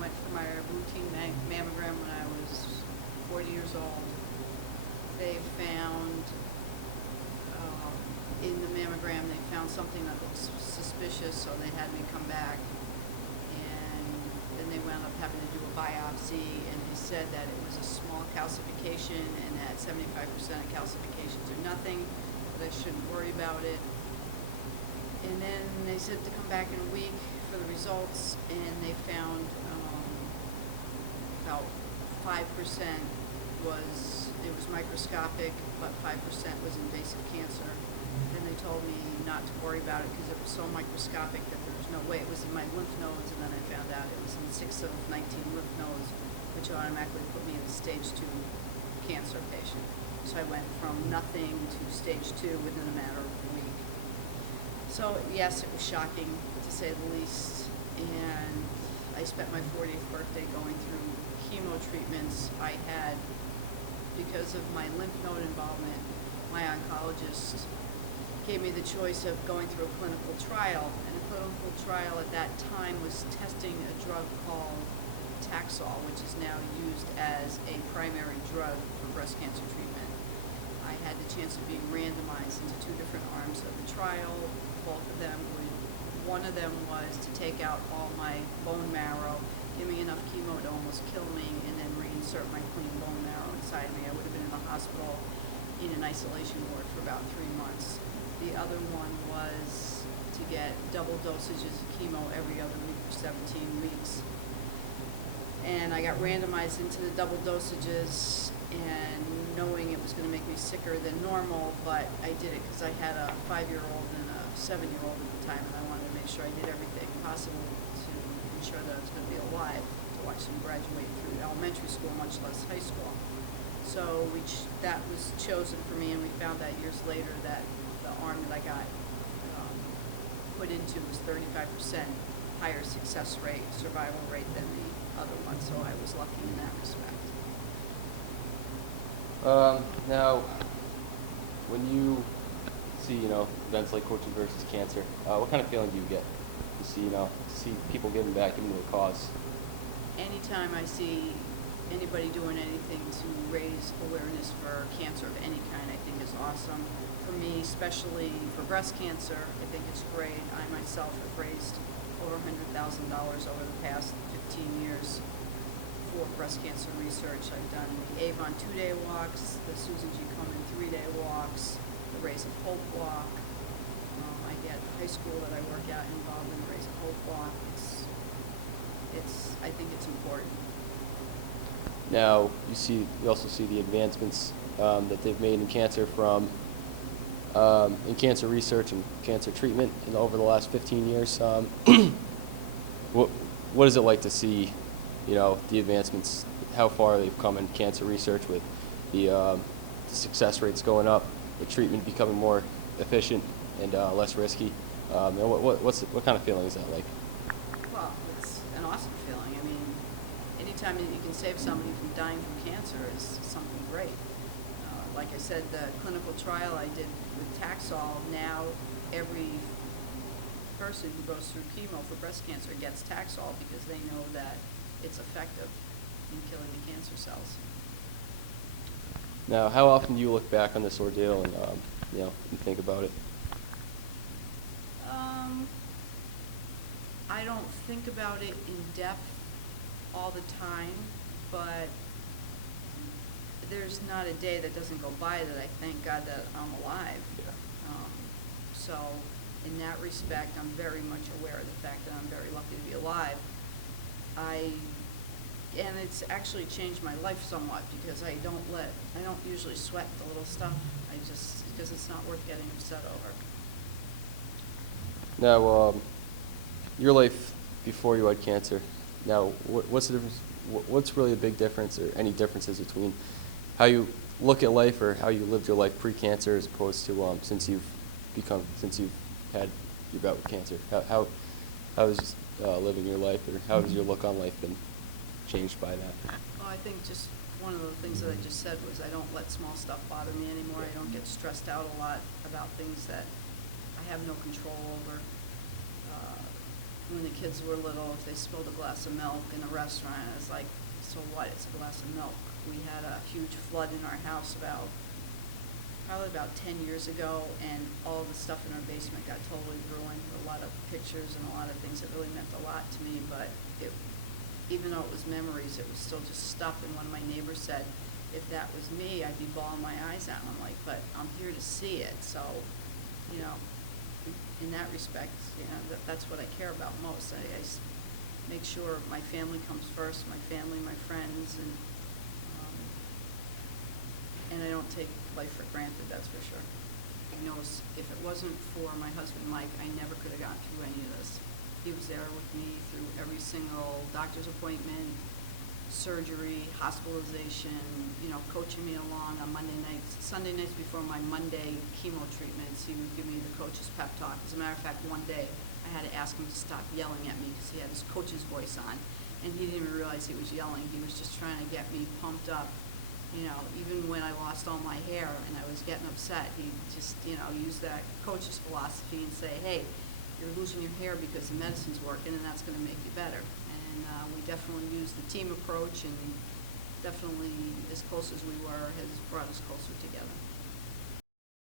went for my routine mammogram when I was 40 years old. They found, in the mammogram, they found something that looked suspicious, so they had me come back. And then they wound up having to do a biopsy, and they said that it was a small calcification and that 75% of calcifications are nothing, that I shouldn't worry about it. And then they said to come back in a week for the results, and they found about 5% it was microscopic, but 5% was invasive cancer. Then they told me not to worry about it because it was so microscopic that there was no way. It was in my lymph nodes, and then I found out it was in 6 of 19 lymph nodes, which automatically put me in a stage 2 cancer patient. So I went from nothing to stage 2 within a matter of a week. So yes, it was shocking to say the least, and I spent my 40th birthday going through chemo treatments. I had, because of my lymph node involvement, my oncologist gave me the choice of going through a clinical trial, and the clinical trial at that time was testing a drug called Taxol, which is now used as a primary drug for breast cancer treatment. I had the chance of being randomized into 2 different arms of the trial. One of them was to take out all my bone marrow, give me enough chemo to almost kill me, and then reinsert my clean bone marrow inside me. I would have been in the hospital in an isolation ward for about 3 months. The other one was to get double dosages of chemo every other week for 17 weeks. And I got randomized into the double dosages, and knowing it was going to make me sicker than normal, but I did it because I had a 5-year-old and a 7-year-old at the time, and I wanted to make sure I did everything possible to ensure that I was going to be alive to watch them graduate through elementary school, much less high school. So that was chosen for me, and we found out years later that the arm that I got put into was 35% higher success rate, survival rate than the other one, so I was lucky in that respect. Now, when you see, events like Coaches versus Cancer, what kind of feeling do you get? To see people getting back into the cause? Anytime I see anybody doing anything to raise awareness for cancer of any kind, I think is awesome. For me, especially for breast cancer, I think it's great. I myself have raised over $100,000 over the past 15 years for breast cancer research. I've done the Avon 2-day walks, the Susan G. Komen 3-day walks, the Raise of Hope walk. I get the high school that I work at involved in the Raise of Hope walk. I think it's important. Now, you also see the advancements that they've made in cancer in cancer research and cancer treatment over the last 15 years. What is it like to see, the advancements, how far they've come in cancer research with the success rates going up, the treatment becoming more efficient and less risky? What kind of feeling is that like? Well, it's an awesome feeling. I mean, anytime that you can save somebody from dying from cancer is something great. Like I said, the clinical trial I did with Taxol, now every person who goes through chemo for breast cancer gets Taxol because they know that it's effective in killing the cancer cells. Now, how often do you look back on this ordeal and and think about it? I don't think about it in depth all the time, but there's not a day that doesn't go by that I thank God that I'm alive. Yeah. So in that respect, I'm very much aware of the fact that I'm very lucky to be alive. And it's actually changed my life somewhat because I don't usually sweat the little stuff. Because it's not worth getting upset over. Now, your life before you had cancer. Now, what's the difference? What's really a big difference, or any differences between how you look at life or how you lived your life pre-cancer as opposed to since you've had your bout with cancer? How has living your life, or how has your look on life been changed by that? Well, I think just one of the things that I just said was I don't let small stuff bother me anymore. I don't get stressed out a lot about things that I have no control over. when the kids were little, if they spilled a glass of milk in a restaurant, I was like, so what, it's a glass of milk. We had a huge flood in our house probably about 10 years ago, and all the stuff in our basement got totally ruined. A lot of pictures and a lot of things that really meant a lot to me, but even though it was memories, it was still just stuff. And one of my neighbors said, if that was me, I'd be bawling my eyes out. And I'm like, but I'm here to see it. So, in that respect, that's what I care about most. I make sure my family comes first, my family, my friends, and I don't take life for granted, that's for sure. I know if it wasn't for my husband, Mike, I never could have gotten through any of this. He was there with me through every single doctor's appointment, surgery, hospitalization, coaching me along on Monday nights. Sunday nights before my Monday chemo treatments, he would give me the coach's pep talk. As a matter of fact, one day I had to ask him to stop yelling at me because he had his coach's voice on, and he didn't even realize he was yelling. He was just trying to get me pumped up. Even when I lost all my hair and I was getting upset, he just, used that coach's philosophy and say, hey, you're losing your hair because the medicine's working and that's going to make you better. And we definitely used the team approach, and definitely as close as we were has brought us closer together.